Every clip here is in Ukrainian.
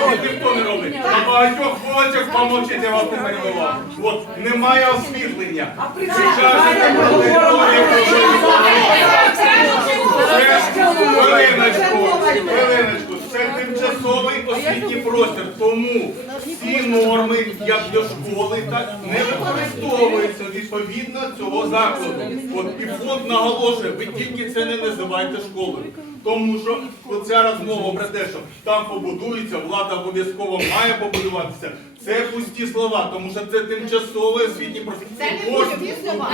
профіль ніхто не робить. На багатьох вулицях помовчить, я вас не перебивав. От немає освітлення. Ви кажете про територію. Хвилиночку. Освітній простір. Тому всі норми, як для школи, так не використовуються відповідно цього закладу. От і фонд наголошує, ви тільки це не називайте школою. Тому що оця розмова про те, що там побудується, влада обов'язково має побудуватися. Це пусті слова, тому що це тимчасовий освітній простір. Упор-.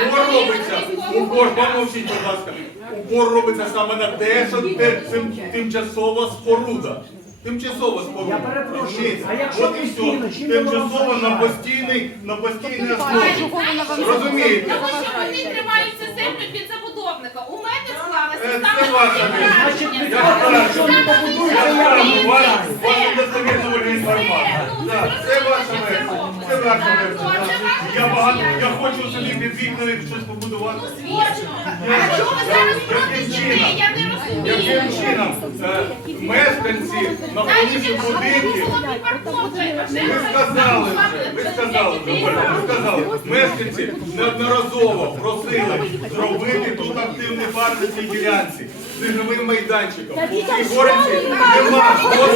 Упор робиться. Упор, помовчіть, будь ласка. Упор робиться саме на те, що це тимчасова споруда. Тимчасова споруда. Я перепрошую, а якщо От і постійно, все. чим Тимчасово на постійний, на постійній основі. Розумієте? Тому що вони тримаються землю під забудовника. У мене це ваша вина. Я кажу, Я кажу, інформація. Це ваша версія. Це ваша версія. Я багато, я хочу собі під вікнами щось побудувати. А чого ви зараз проти дітей? чином? Я не розумію. Яким чином е, мешканці на будинків ви сказали ви сказали сказали, мешканці неодноразово просили зробити тут активний парк на цій ділянці з ігровим майданчиком. У цій горці нема жодного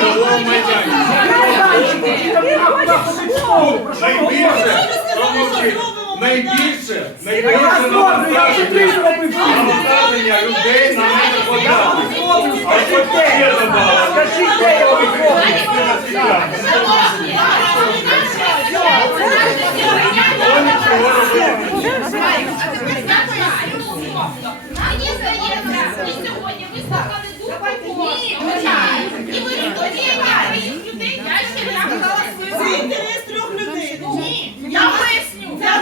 ігрового майданчика. Тут найбільше, промовчіть, найбільше, найбільше навантаження, людей на мене подати. А що ще додали? Скажіть, де я Вони цього робити. Мені здається, і сьогодні ви слухали думку кожного. І ви відповідаєте людей, я ще не сказала свою Це думку. інтерес трьох людей. Ні, я поясню. Я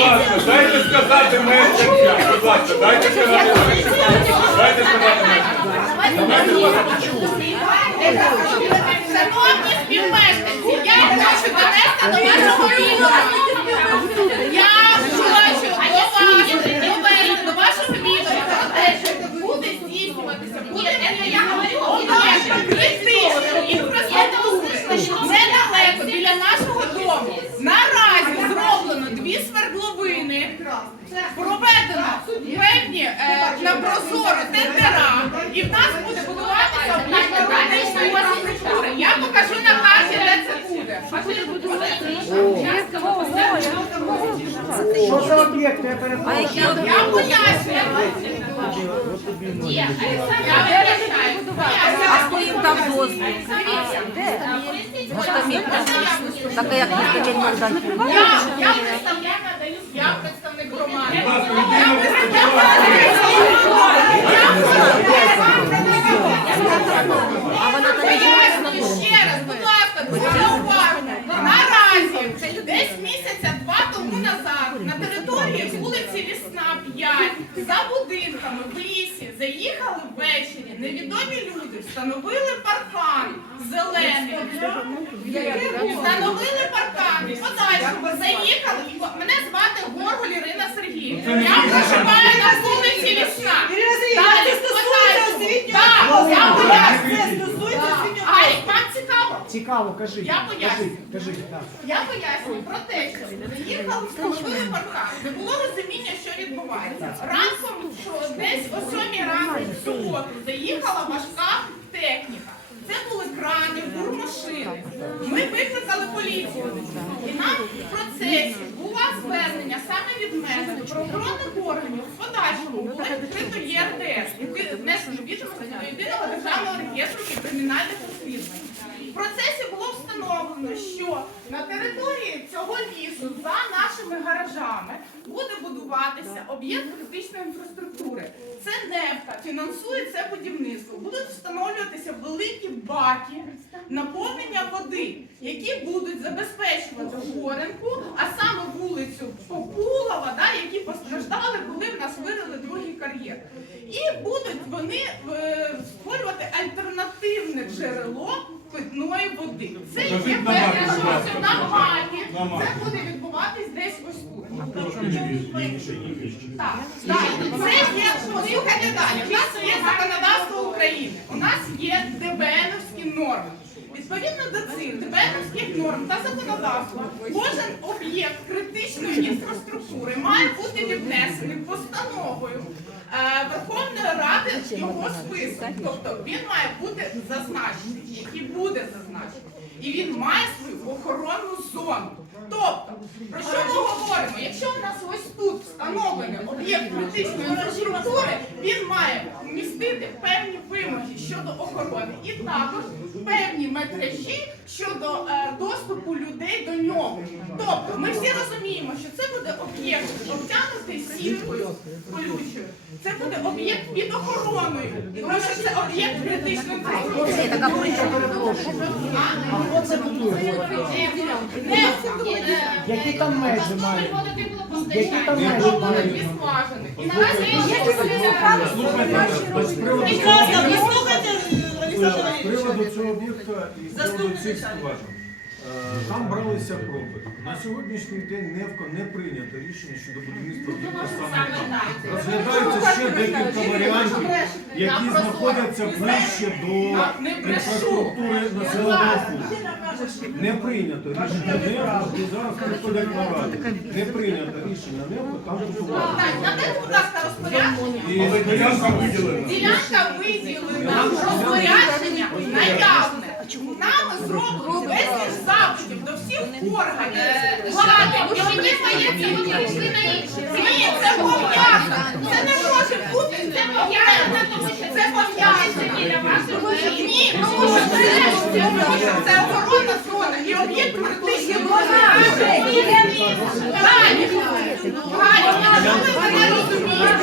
ласка, дайте сказати мешканцям. Будь дайте сказати мешканцям. Дайте сказати мешканцям співмешканці, я хочу донести до вашого відома. Я хочу довести, довести до вашого відома про те, що буде здійснюватися, буде це я говорю, інфраструктура, інфраструктура. Недалеко біля нашого дому наразі зроблено дві свердловини, проведено певні е, на прозоро тендера, і в нас буде будуватися об'єкт критичної інфраструктури. Я покажу на карті, де це буде. Що за об'єкти, я перепрошую? Я пояснюю. Я а хто їм там дозвіл? Так як не Я, я представляю, я представник громади. Будь ласка, людину сподіваюся. А вона там Я пояснюю ще раз, будь ласка, дуже уважно. Наразі, десь місяця два тому назад, на території вулиці Лісна 5, за будинками в лісі, заїхали ввечері, невідомі люди, встановили паркан зелений. Встановили паркан, і подальшому заїхали. Мене звати Горгуль Ірина Сергіївна. Я проживаю на вулиці Лісна. Так, я пояснюю. Це стосується освітнього А, і вам цікаво? Кажи. Я поясню. Кажи, кажи, так. Я пояснюю про те, що заїхали, встановили паркан. Не було розуміння, що відбувається. Ранком, що десь о 7 ранку в суботу заїхала важка техніка. Це були крани, бурмашини. Ми викликали поліцію. І нам в процесі було звернення саме від мене до правоохоронних органів в подальшому було відкрито ЄРДС, внесено відомості до єдиного державного реєстру і кримінальних розслідувань. В процесі було встановлено, що на території цього лісу за нашими гаражами буде будуватися об'єкт критичної інфраструктури. Це нефта фінансує це будівництво. Будуть встановлюватися великі баки наповнення води, які будуть забезпечувати горенку, а саме вулицю Популова, да, які постраждали, коли в нас вирили другий кар'єр. І будуть вони е, створювати альтернативне джерело питної води. Це є перше, що на мапі. Це буде відбуватись десь ось тут. Так, так, це є, послухайте далі. У нас є законодавство України, у нас є ДБНовські норми. Відповідно до цих ДБНовських норм та законодавства, кожен об'єкт критичної інфраструктури має бути віднесений постановою е, Верховної Ради його список. Тобто він має бути зазначений, який буде зазначений. І він має свою охоронну зону. Тобто, про що ми говоримо? Якщо у нас ось тут встановлений об'єкт критичної інфраструктури, він має вмістити певні вимоги щодо охорони і також певні метражі щодо е, доступу людей до нього. Тобто, ми розуміємо, що це буде об'єкт обтянутий сіткою колючою. Це буде об'єкт під охороною, тому що це об'єкт критичної інфраструктури. Хто це будує? Які там межі мають? Які там межі мають? І наразі є слухайте З приводу цього об'єкта і з приводу цих скважин. Е, Там бралися проби. На сьогоднішній день НЕВКО не прийнято рішення щодо будівництва об'єкта саме. Розглядаються ще декілька варіантів, які знаходяться ближче до інфраструктури населеного пункту. Не прийнято рішення НЕВКО, і зараз приходять на раду. Не прийнято рішення НЕВКО там. І Ділянка виділена. всіх органів влади. Е, і мені здається, ми прийшли на інше. Ні, ну, це пов'язано. Це не може бути, це пов'язано, тому що це пов'язано. Ні, тому що це, тому зона і об'єкт практично. може. Ганю, Ганю, ви не розумієте.